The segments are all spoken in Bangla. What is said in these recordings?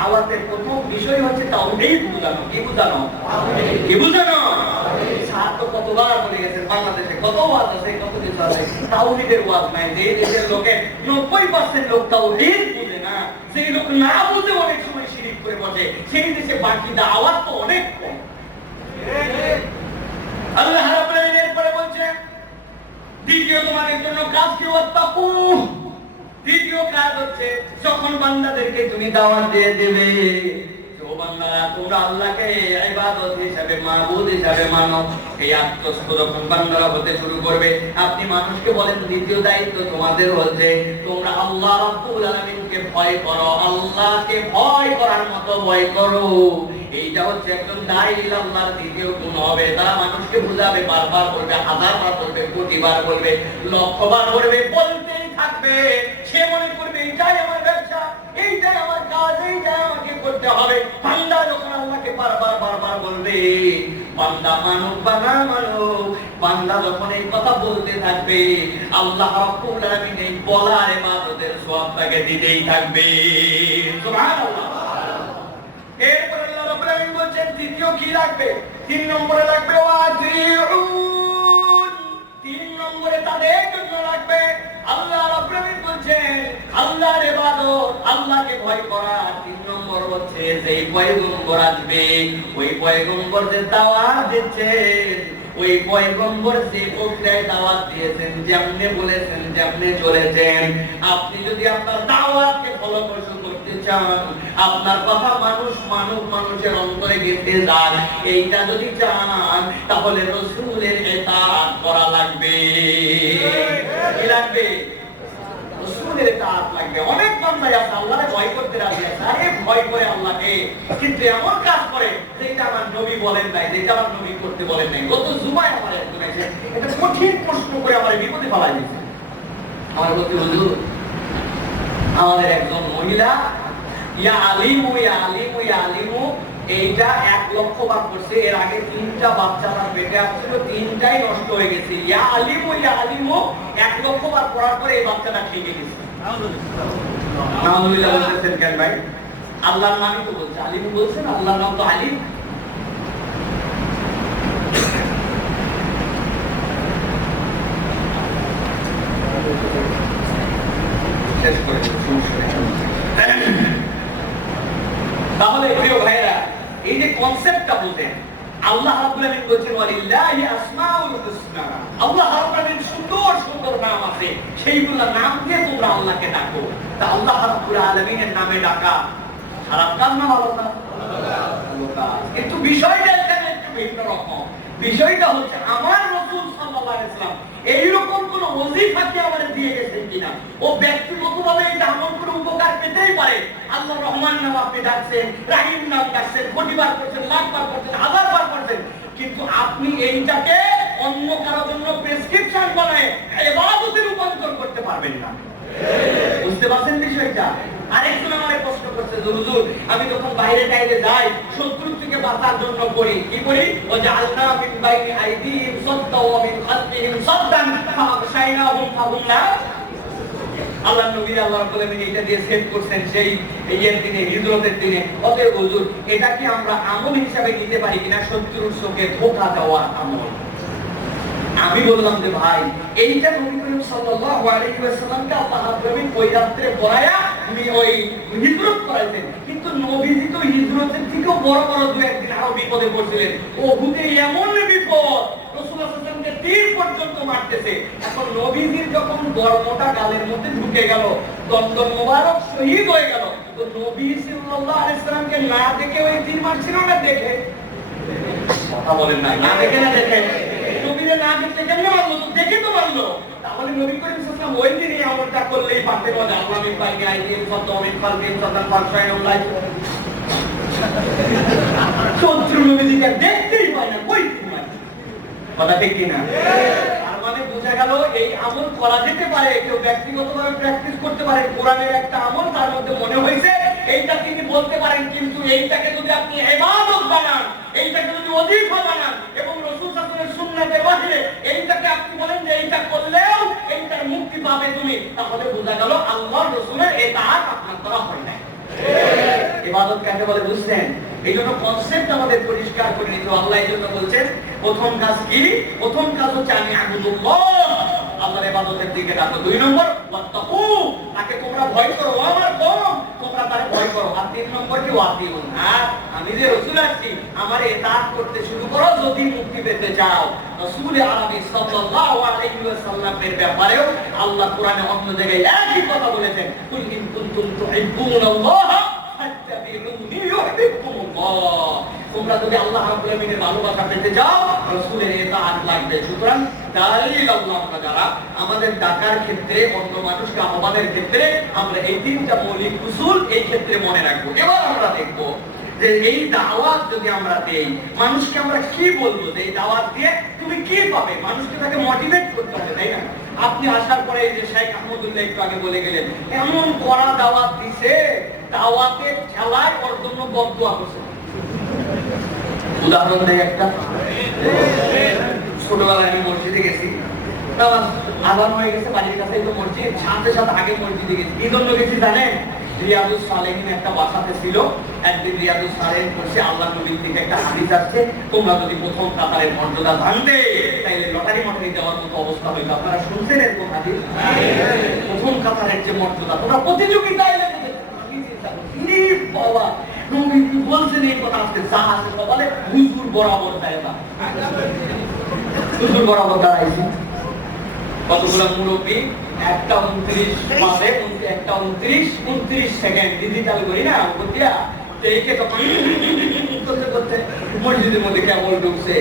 দাওয়াতের প্রথম বিষয় হচ্ছে তাওহীদ বুঝানো। কি বুঝানো? কি বুঝানো? সাত তো কতবার বলে গেছেন, বাংলাদেশে কত ওয়াজ আছে, কত কিছু আছে, তাওহীদের ওয়াজ নাই। যে দেশের লোকের 90% লোক তাওহীদ বুঝে না, সেই লোক না বুঝে অনেক সময় শিরিক করে বসে, সেই দেশে বাকি দাওয়াত তো অনেক কম। আল্লাহ রাব্বুল আলামিন এরপরে বলছেন দ্বিতীয় তোমাদের জন্য কাজ কি? ওয়াত্তাকু। দ্বিতীয় কাজ হচ্ছে যখন বান্দাদেরকে তুমি দাওয়াত দিয়ে দেবে, তো বান্দারা তোমরা আল্লাহকে ইবাদত হিসাবে, মাবুদ হিসাবে মানো। এই আত্মস্থ যখন বান্দারা হতে শুরু করবে, আপনি মানুষকে বলেন দ্বিতীয় দায়িত্ব তোমাদের হচ্ছে তোমরা আল্লাহ রাব্বুল আলামিনকে ভয় করো, আল্লাহকে ভয় করার মতো ভয় করো। এইটা হচ্ছে একজন দাঈ ইলাল্লাহর দ্বিতীয় গুণ হবে। তারা মানুষকে বুঝাবে, বারবার বলবে, হাজারবার বলবে, কোটিবার বলবে, লক্ষবার বলবে, বলতেই থাকবে। সে মনে করবে এইটাই আমার ব্যবসা, এইটাই আমার কাজ, এইটাই আমাকে করতে হবে। বান্দা যখন আল্লাহকে বারবার বারবার বলবে, বান্দা মানুক বা না মানুক, বান্দা যখন এই কথা বলতে থাকবে, আল্লাহ রাব্বুল আলামিন এই বলার ইবাদতের সওয়াব তাকে দিতেই থাকবে। সুবহানাল্লাহ। এরপর আল্লাহ রাব্বুল আলামিন বলেন দ্বিতীয় কি লাগবে? 3 নম্বরে লাগবে ওয়াজিউন। 3 নম্বরে তাদের জন্য লাগবে আল্লাহ রাব্বুল আলামিন বলেন আল্লাহর ইবাদত, আল্লাহকে ভয় করা। 3 নম্বর হচ্ছে যেই পয়গম্বর আসবে, ওই পয়গম্বর যে দাওয়াত দিচ্ছে, ওই পয়গম্বর যে প্রক্রিয়ায় দাওয়াত দিয়েছেন, যেমনে বলেছেন, যেমনে চলেছেন, আপনি যদি আপনার দাওয়াতকে ফলপ্রসূ করতে চান, আপনার কথা মানুষের অন্তরে গেঁথে যায়, এইটা যদি চান, তাহলে রাসূলের ইতাআত করা লাগবে। কি লাগবে? রাসূলের ইতাআত লাগবে। অনেক বান্দা আছে আল্লাহকে ভয় করতে রাজি আছে, আরে ভয় করে আল্লাহকে, কিন্তু এমন কাজ করে যেটা আমার নবী বলেন নাই, যেটা আমার নবী করতে বলেন নাই। গত জুমায় আমার একজন এসে এটা কঠিন প্রশ্ন করে আমার বিপদে ফেলাই দিয়েছে। আমার বলতে হুজুর, আমাদের একজন মহিলা ইয়া আলিমু ইয়া আলিমু ইয়া আলিমু এইটা 1 লক্ষ বার করছে। এর আগে 3টা বাচ্চা তার পেটে আসছিল, 3টাই নষ্ট হয়ে গেছে। ইয়া আলিমু 1 লক্ষ বার পড়ার পরে এই বাচ্চাটা ঠিক হয়ে গেছে। আলহামদুলিল্লাহ বলতেছেন কেন ভাই? আল্লাহর নামই তো বলছে, আলিম বলছেন, আল্লাহর নাম তো আলিম। শেষ করে তাহলে প্রিয় ভাইরা, এই যে কনসেপ্টটা বলতেন, আল্লাহ রাব্বুল আলামিন বলেছেন ওয়ালিল্লাহি আসমাউল হুসনা, আল্লাহ রাব্বুল আলামিনের সুন্দর সুন্দর নাম আছে, সেইগুলো নাম দিয়ে তোমরা আল্লাহকে ডাকো। তা আল্লাহ রাব্বুল আলামিনের নামে ডাকা খারাপ কাজ না ভালো কাজ? ভালো কাজ। কিন্তু বিষয়টা এখানে একটু ভিন্ন রকম। বিষয়টা হচ্ছে আমার রাসূল সাল্লাল্লাহু আলাইহি ওয়াসাল্লাম এইরকম কোন ওজিফা কি আমাদের দিয়ে গেছেন কিনা? ও ব্যক্তিগতভাবে এটা আমল করে উপকার পেতেই পারে। আল্লাহ রহমান নাম আপনি ডাকছেন, রাহিম নাম ডাকছেন, কোটিবার করছেন, লাখবার করছেন, হাজারবার করছেন, কিন্তু আপনি এইটাকে অন্য কারোর জন্য প্রেসক্রিপশন বানায় ইবাদতে রূপান্তর করতে পারবেন না। বুঝতে পারছেন বিষয়টা? আরেকজন আমারে প্রশ্ন করছে, হুজুর আমি যখন বাইরে টাইরে যাই শত্রু থেকে বাঁচার জন্য করি, কি করি? ও যে আল্লাহ মিন বাইনি আইদিহিম সাদ্দা ওয়া মিন খালফিহিম সাদ্দান ফাগশাইনাহুম ফাহুম লা। আল্লাহ নবী আল্লাহ রাব্বুল আলামিন এটা দিয়ে সেট করছেন সেই ইয়ের দিনে, হিজরতের দিনে। অতএব হুজুর এটা কি আমরা আমল হিসাবে নিতে পারি কিনা, শত্রুর চোখে ধোঁকা দেওয়ার আমল? আমি বললাম যে ভাই, এইটা নবী করিম সাল্লাল্লাহু আলাইহি ওয়াসাল্লামকে আল্লাহ রাব্বুল আলামিন ওই রাতে পড়ায়া উনি ওই হিজরত করাইতেন, কিন্তু নবীজি তো হিজরতের থেকেও বড় বড় দুই একদিন আরো বিপদে পড়ছিলেন। ওহুদে এমন বিপদ, রাসূলুল্লাহ সাল্লাল্লাহু আলাইহি ওয়াসাল্লামকে তীর পর্যন্ত মারতেছে। এখন নবীজির যখন ধর্মটা গালের মধ্যে ঢুকে গেল, দন্দন মোবারক শহীদ হয়ে গেল, তো নবী সাল্লাল্লাহু আলাইহি ওয়াসাল্লামকে না দেখে ওই তীর মারছিল না দেখে? কথা বলেন না, না দেখে না দেখে? নবীরে না দেখতে কেমনে মারলো? তো দেখে তো মারলো। তাহলে নবী করিম সাল্লাল্লাহু আলাইহি ওয়াসাল্লাম ওই দিনই আমলটা করলেই পারতেন, বলে আল্লাহ মিন বাইনি আইদিহিম সাদ্দা ওয়া মিন খালফিহিম সাদ্দান ফাগশাইনাহুম লা। শত্রু নবীজিকে দেখতেই পায় না, কই মারে? কথা ঠিক কি না? আর মানে বোঝা গেল এই আমল করা যেতে পারে, কেউ ব্যক্তিগতভাবে প্র্যাকটিস করতে পারে। কোরআনের একটা আমল তার মধ্যে মনে হয়েছে এইটা তিনি বলতে পারেন, কিন্তু এইটাকে যদি আপনি ইবাদত বানান, এইটাকে যদি ওজিফা বানান এবং রাসূল সাল্লাল্লাহু আলাইহি ওয়াসাল্লামের সুন্নাতের বাহিরে এইটাকে আপনি বলেন যে এইটা করলেও এইটার মুক্তি পাবে তুমি, তাহলে বোঝা গেল আল্লাহর রাসূলের ইতাআত আপনার করা হয় না। ইবাদত কাকে বলে বুঝছেন? এই জন্য কনসেপ্ট আমাদের পরিষ্কার করে নিতে। আল্লাহ এই জন্য বলছেন প্রথম কাজ কি? প্রথম কাজ হচ্ছে আমি আবুদুল্লাহ, আল্লাহর ইবাদতের দিকে ডাকো। 2 নম্বর ওয়াত্তাকু, তাকে তোমরা ভয় করো, আমার কওম তোমরা তারে ভয় করো। আর 3 নম্বর কি ওয়াতিউন, আর আমি যে রাসূল আছি আমার ইতাআত করতে শুরু করো যদি মুক্তি পেতে চাও। রাসূল আরবি সাল্লাল্লাহু আলাইহি ওয়াসাল্লামের ব্যাপারেও আল্লাহ কোরআনে অন্য জায়গায় একই কথা বলেছেন, কুল ইন কুনতুম তুহিব্বুনাল্লাহ ফাত্তাবিউনি ইউহিব্বুকুমুল্লাহ। তোমরা যদি আল্লাহ রাব্বুল আলামিনের ভালোবাসা পেতে চাও রাসূলের ইতাআত লাগবে। সুতরাং দালিল আল্লাহ আমরা যারা আমাদের ডাকার ক্ষেত্রে অন্য মানুষকে আহ্বানের ক্ষেত্রে আমরা এই 3টা মৌলিক উসুল এই ক্ষেত্রে মনে রাখবো। এবার আমরা দেখবো যে এই দাওয়াত যদি আমরা দেই মানুষকে আমরা কি বলবো, যে এই দাওয়াত দিয়ে তুমি কি পাবে, মানুষকে তাকে মোটিভেট করতে হবে, তাই না? আপনি আসার পরে এই যে শেখ আহমদুল্লাহ একটু আগে বলে গেলেন এমন কড়া দাওয়াত দিছে, দাওয়াতের খেলায় ওর জন্য বদদুয়া করছে। উদাহরণ দেই একটা, ছোটবেলায় আমি মসজিদে গেছি, নামাজ আযান হয়ে গেছে, বাড়ির কাছে তো মসজিদ, সাথে সাথে আগে মসজিদে গেছি। এই জন্য গেছি জানেন, রিয়াদুস সালেহিন একটা বাসাতে ছিল, একদিন রিয়াদুস সালেহিন পড়ছে, আল্লাহর নবীর থেকে একটা হাদিস আসছে, তোমরা যদি প্রথম কাতারের মর্যাদা ভাঙতে তাইলে লটারি দেওয়ার মতো অবস্থা হইতো। আপনারা শুনছেন এরকম হাদিস? প্রথম কাতারের যে মর্যাদা, তোমরা প্রতিযোগিতায় লেগে বাবা নবী কি বলছেন এই কথা, আজকে যা আছে সকালে হুজুর বরাবর দাঁড়ায়, হুজুর বরাবর দাঁড়াইছি। কতগুলো মুরব্বী, একটা 29 মাসে, একটা 29 সেকেন্ড ডিজিটাল করি না বুঝিয়া, এইকে তো করতে করতে মসজিদের মধ্যে কেবল ঢুকছে,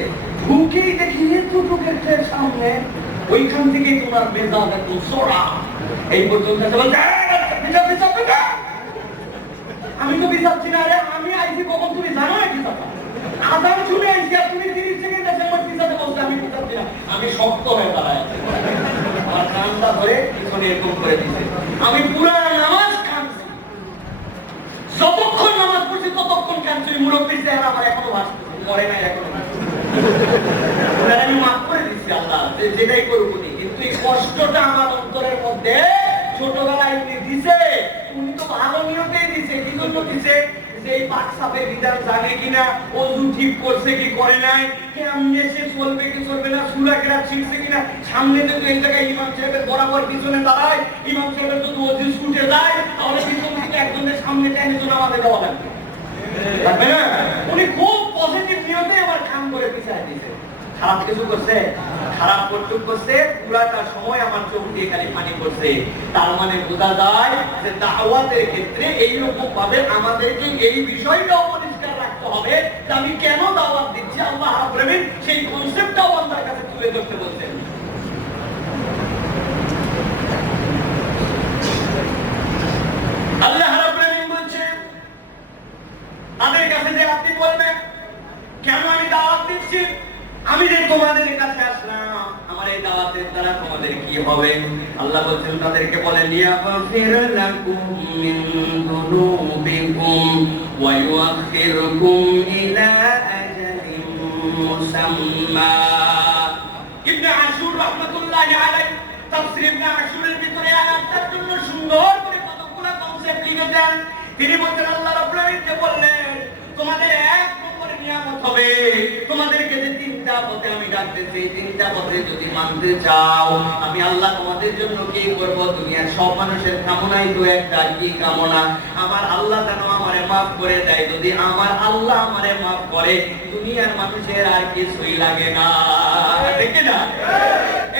ঢুকেই দেখি এতটুকু একটা সামনে, ওইখান থেকেই তোমার মেজাজ একদম সোরা এই পর্যন্ত আমি তো বিচারছি না, আরে আমি আইছি কখন তুমি জানো না কি কথা, আজান শুনে আইছি আর তুমি 30 সেকেন্ড আছে আমার পিছাতে বলছো, আমি বিচারছি না, আমি শক্ত হয়ে দাঁড়ায় আমার কানটা ধরে পিছনে এরকম করে দিছে, আমি পুরো নামাজ কাঁদছি, যতক্ষণ নামাজ পড়ছি ততক্ষণ কাঁদছি। মুরব্বীর চেহারা আমার এখনো ভাসতেছে, মরে নাই এখনো, আমি মাফ করে দিচ্ছি আল্লাহ যেটাই করবো, কিন্তু এই কষ্টটা আমার অন্তরের মধ্যে ছোটবেলায় উনি দিছে, উনি তো ভালো নিয়তেই দিছে, কি জন্য দিছে, যে এই পাকসাপের বিধান জানে কিনা, ওযু ঠিক করছে কি করে নাই, কেমনে সে চলবে কি চলবে না, সূরা কেরাত শিখছে কিনা, সামনে যদি এই জায়গায় ইমাম সাহেবের বরাবর পিছনে দাঁড়ায়, ইমাম সাহেবের যদি ওযু ছুটে যায় তাহলে পিছন থেকে একজনের সামনে টেনে তো নামাজে দেওয়া লাগবে, লাগবে না? উনি খুব পজিটিভ নিয়তে আবার কাম করে পিছায় দিয়েছে। খারাপ কিছু করছে, খারাপ কর্তব্য করছে, পুরাটা সময় আমার চোখ দিয়ে খালি পানি পড়ছে। তার মানে বোঝা যায় যে দাওয়াতের ক্ষেত্রে এইরকম ভাবে আমাদেরকে এই বিষয়টাও পরিষ্কার রাখতে হবে যে আমি কেন দাওয়াত দিচ্ছি। আল্লাহ রাব্বুল আলামিন সেই কনসেপ্টটাও বান্দার কাছে তুলে ধরতে বলছেন। আল্লাহ রাব্বুল আলামিন বলছেন তাদের কাছে যে আপনি বলবেন কেন আমি দাওয়াত দিচ্ছি, আমি যে তোমাদের কাছে আসলাম, আমার এই দাওয়াতের দ্বারা তোমাদের কি হবে? আল্লাহ বলেন তাদেরকে বলেন ইয়াগফির লাকুম মিন যুনুবিকুম ওয়া ইউআখিরুকুম ইলা আজালিন মুসাম্মা। ইবনে আশুর রাহমাতুল্লাহি আলাইহি তাফসীর ইবনে আশুরের ভিতরে আয়াতটার জন্য সুন্দর করে কতগুলো কনসেপ্ট লিখেছেন। তিনি বলেন আল্লাহ রাব্বুল আলামিন যে বললেন তোমাদের এক নম্বর নিয়ামত হবে, তোমাদেরকে যে 3টা পথে আমি ডাকতেছি, 3টা পথে যদি মানতে চাও আমি আল্লাহ তোমাদের জন্য কি করব? দুনিয়ার সব মানুষের কামনাই তো একটা, কি কামনা? আমার আল্লাহ যেন আমারে মাফ করে দেয়। যদি আমার আল্লাহ আমারে মাফ করে দুনিয়ার মানুষের আর কিছুই লাগে না, ঠিক না?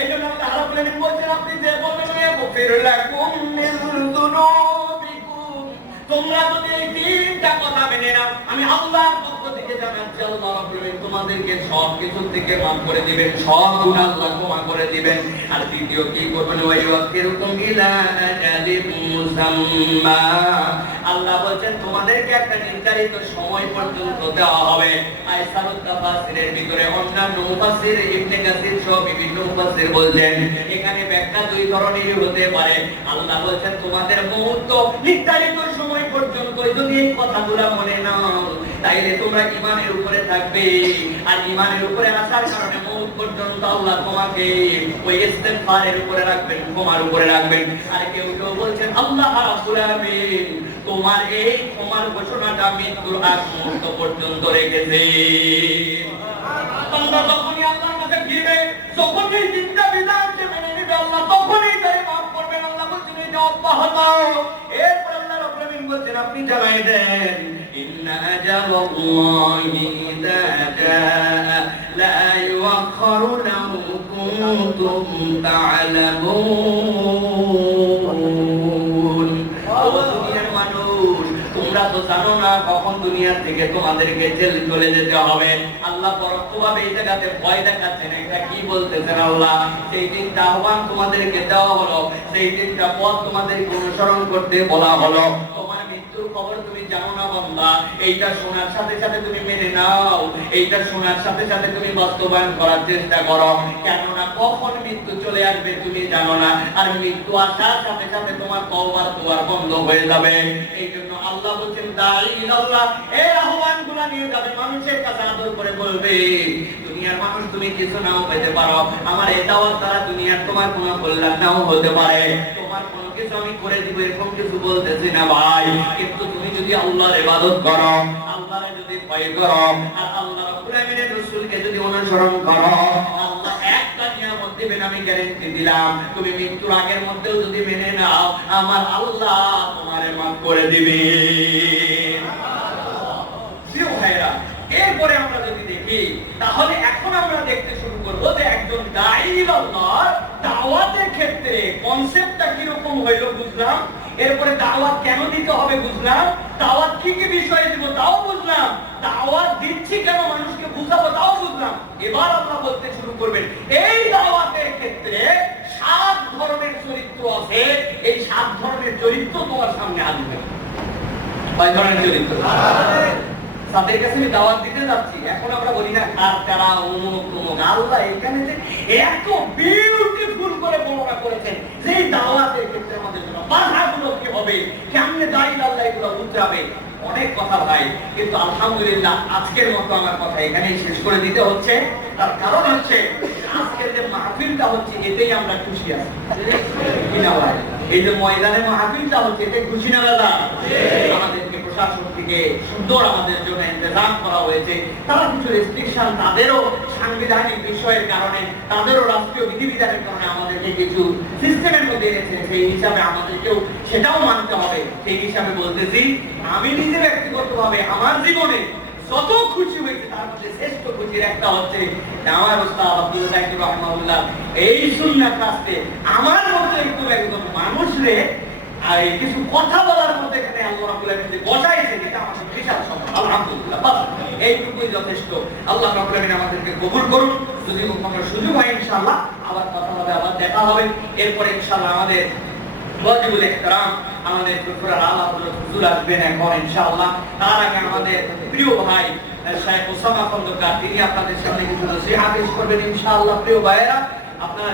এই জন্য আল্লাহ রাব্বুল আলামিন বলেন আপনি যে বলবেন ইয়াগফির লাকুম মিন যুনুবিকুম, তোমরা যদি এই 3টা কথা মেনে নাও আমি আল্লাহর পক্ষ থেকে জানাচ্ছি আল্লাহ রাব্বুল আলামিন তোমাদেরকে সব কিছু থেকে মাফ করে দিবেন, সব গুনাহ আল্লাহ ক্ষমা করে দিবেন। আর দ্বিতীয় কি করবেন? ওয়াইয়াকিরুকুম ইলা আজালিন মুসাম্মা, আল্লাহ বলেন তোমাদেরকে একটা নির্ধারিত সময় পর্যন্ত দেওয়া হবে। আইসারুত তাফসীরের ভিতরে অন্যান্য মুফাসসির ইবনে কাসির সহ বিভিন্ন মুফাসসির বলেন এখানে ব্যাখ্যা 2 ধরনের হতে পারে। আল্লাহ বলেন তোমাদের মুহূর্ত নির্ধারিত সময় পর্যন্ত যদি এই কথাগুলো মনে নাও তাইলে তোমরা ঈমানের উপরে থাকবে, আর ঈমানের উপরে আসার কারণে মওত পর্যন্ত আল্লাহ তোমাকে ওই ইস্তেগফারের উপরে রাখবেন, ক্ষমার উপরে রাখবেন। আর কেউ কেউ বলছেন আল্লাহ রাব্বুল আলামিন কোন তোমার এই তোমার ঘোষণাটা মৃত্যুর আগ মুহূর্ত পর্যন্ত রেখেছে। বান্দা যখনই আল্লাহর কাছে ফিরবে, যখনই চিন্তা বিধানকে মেনে নিবে, আল্লাহ তখনই তারে মাফ করবেন। আল্লাহ বলছেন এটা অব্যাহত। এরপর আল্লাহ রাব্বুল আলামিন বলছেন আপনি জানাই দেন ইন্না আজালাল্লাহি ইযা জাআ লা ইউআখখারু লাউ কুনতুম তা'লামুন। ও দুনিয়ার মানুষ, তোমরা তো জানো না কখন দুনিয়া থেকে তোমাদেরকে চলে যেতে হবে। আল্লাহ পরোক্ষভাবে এই জায়গাতে ভয় দেখাচ্ছেন। এটা কি বলতেছেন আল্লাহ? সেই দিনটা আহ্বান তোমাদেরকে দেওয়া হলো, সেই দিনটা পথ তোমাদেরকে অনুসরণ করতে বলা হলো। তোমার মৃত্যুর খবর তুমি জানো না বান্দা, এইটা শোনার সাথে সাথে তুমি মেনে নাও, এইটা শোনার সাথে সাথে তুমি বাস্তবায়ন করার চেষ্টা করো। কেননা কখন মৃত্যু চলে আসবে তুমি জানো না, আর মৃত্যু আসার সাথে সাথে তোমার তওবার দুয়ার বন্ধ হয়ে যাবে। এই জন্য আল্লাহ বলেন দাঈ ইলাল্লাহ, এই আহ্বানগুলো নিয়ে যাবে, মানুষের কাছে আদর করে বলবে দুনিয়ার মানুষ তুমি কিছু নাও পেতে পারো, আমার এই দাওয়াত দ্বারা দুনিয়ার তোমার কোনো কল্যাণ নাও হতে পারে, তোমার কোনো কিছু আমি করে দিব এরকম কিছু বলতেছি না ভাই। কিন্তু তুমি যদি আল্লাহর ইবাদত করো, আল্লাহর যদি ভয় করো, আর আল্লাহ রাব্বুল আলামিনের রাসূলকে যদি অনুসরণ করো, আল্লাহ একটা নিয়ামত দিবেন, আমি গ্যারান্টি দিলাম। তুমি মৃত্যুর আগের মধ্যেও যদি মেনে নাও, আমার আল্লাহ তোমারে মাফ করে দিবে। প্রিয় ভাইরা, এরপরে আমরা যদি দেখি, তাহলে এখন আমরা দেখতে শুরু করব যে একজন দাঈ আল্লাহর দাওয়াতের ক্ষেত্রে কনসেপ্টটা কি রকম হইলো বুঝলাম। এরপরে দাওয়াত কেন দিতে হবে বুঝলাম, দাওয়াত কি কি বিষয়ে দিব তাও বুঝলাম, দাওয়াত দিচ্ছি কেন মানুষকে বুঝাবো তাও বুঝলাম। এবার আল্লাহ বলতে শুরু করবেন এই দাওয়াতের ক্ষেত্রে 7 ধরনের চরিত্র আছে, এই 7 ধরনের চরিত্র তোমার সামনে আসবে। কয় ধরনের চরিত্র? তাদের কাছে আমি দাওয়াত দিতে যাচ্ছি, এখন আমরা বলি না খার চারা অমুক তমুক। আল্লাহ এখানে যে এত বিউটিফুল করে বর্ণনা করেছেন যে এই দাওয়াতের ক্ষেত্রে আমাদের জন্য বাধাগুলো কি হবে, কেমনে দায়ী আল্লাহ এগুলো বুঝাবে। অনেক কথা ভাই, কিন্তু আলহামদুলিল্লাহ আজকের মতো আমার কথা এখানেই শেষ করে দিতে হচ্ছে। তার কারণ হচ্ছে আজকের যে মাহফিলটা হচ্ছে এতেই আমরা খুশি আছি, কি না ভাই? এই যে ময়দানে মাহফিলটা হচ্ছে এতে খুশি না দাদা? আমাদেরকে প্রশাসন থেকে সুন্দর আমাদের জন্য ইন্তজাম করা হয়েছে। তারা কিছু রেস্ট্রিকশন, তাদেরও সাংবিধানিক বিষয়ের কারণে, তাদেরও রাষ্ট্রীয় বিধিবিধানের কারণে আমাদেরকে কিছু সিস্টেমের মধ্যে এনেছে। সেই হিসাবে আমাদেরকেও সেটাও মানতে হবে। সেই হিসাবে বলতেছি, আমি নিজে ব্যক্তিগতভাবে আমার জীবনে যত খুশি হয়েছে তার মধ্যে শ্রেষ্ঠ খুশির একটা হচ্ছে আমার ওস্তাদ আব্দুল জাকির রাহমাহুল্লাহ এই সুন্নাত রাস্তে আমার মতো একদম মানুষরে আর কিছু কথা বলার মধ্যে এখানে আল্লাহ রাব্বুল আলামিন যে বসাইছে, এটা আমাদের বিশাল সম্মান। আলহামদুলিল্লাহ, বাস এইটুকুই যথেষ্ট। আল্লাহ রাব্বুল আলামিন আমাদেরকে কবুল করুন। যদি কখনো সুযোগ হয় ইনশাআল্লাহ আবার কথা হবে, আবার দেখা হবে। এরপরে ইনশাআল্লাহ আমাদের ওয়াজিবুল ইহতিরাম আমাদের ফুরফুরার আলা হযরত হুজুর আসবেন এখন ইনশাআল্লাহ। তার আগে আমাদের প্রিয় ভাই শাইখ ওসামা খন্দকার তিনি আপনাদের সামনে কিছু নসিহত পেশ করবেন ইনশাআল্লাহ। প্রিয় ভাইয়েরা, আপনারা